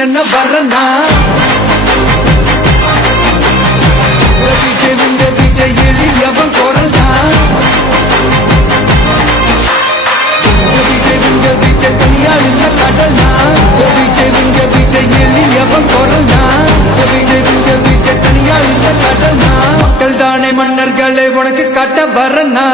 என்ன வரனா விஜய் உங்க விஜய் எளியவன் குரல் தான் விஜய் உங்க விஜய் தனியால் இல்ல கடல்னா விஜய் உங்க விஜய் எளியவன் குரல் தான் விஜய் உங்க விஜய் தனியால் இல்ல கடல்னா மக்கள் தானே மன்னர்களை உனக்கு காட்ட வரனா